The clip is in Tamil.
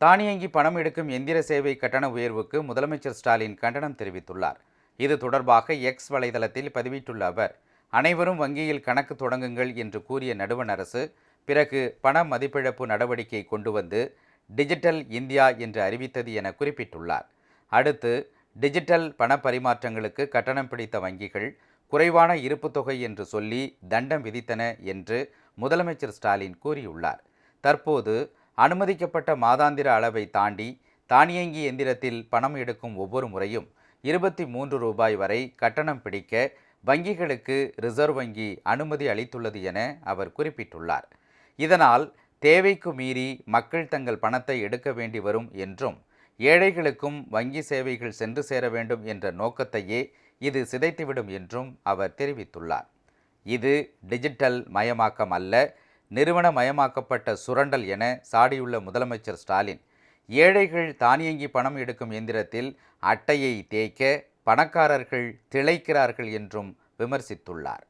தானியங்கி பணம் எடுக்கும் எந்திர சேவை கட்டண உயர்வுக்கு முதலமைச்சர் ஸ்டாலின் கண்டனம் தெரிவித்துள்ளார். இது தொடர்பாக எக்ஸ் வலைதளத்தில் பதிவிட்டுள்ள அவர் அனைவரும் வங்கியில் கணக்கு தொடங்குங்கள் என்று கூறிய நடுவண் அரசு பிறகு பண மதிப்பிழப்பு நடவடிக்கை கொண்டு வந்து டிஜிட்டல் இந்தியா என்று அறிவித்தது என குறிப்பிட்டுள்ளார். அடுத்து டிஜிட்டல் பண பரிமாற்றங்களுக்கு கட்டணம் பிடித்த வங்கிகள் குறைவான இருப்பு தொகை என்று சொல்லி தண்டம் விதித்தன என்று முதலமைச்சர் ஸ்டாலின் கூறியுள்ளார். தற்போது அனுமதிக்கப்பட்ட மாதாந்திர அளவை தாண்டி தானியங்கி எந்திரத்தில் பணம் எடுக்கும் ஒவ்வொரு முறையும் இருபத்தி மூன்று ரூபாய் வரை கட்டணம் பிடிக்க வங்கிகளுக்கு ரிசர்வ் வங்கி அனுமதி அளித்துள்ளது என அவர் குறிப்பிட்டுள்ளார். இதனால் தேவைக்கு மீறி மக்கள் தங்கள் பணத்தை எடுக்க வேண்டி வரும் என்றும் ஏழைகளுக்கும் வங்கி சேவைகள் சென்று சேர வேண்டும் என்ற நோக்கத்தையே இது சிதைத்துவிடும் என்றும் அவர் தெரிவித்துள்ளார். இது டிஜிட்டல் மயமாக்கம் அல்ல நிறுவனமயமாக்கப்பட்ட சுரண்டல் என சாடியுள்ள முதலமைச்சர் ஸ்டாலின் ஏழைகள் தானியங்கி பணம் எடுக்கும் எந்திரத்தில் அட்டையை தேய்க்க பணக்காரர்கள் திளைக்கிறார்கள் என்றும் விமர்சித்துள்ளார்.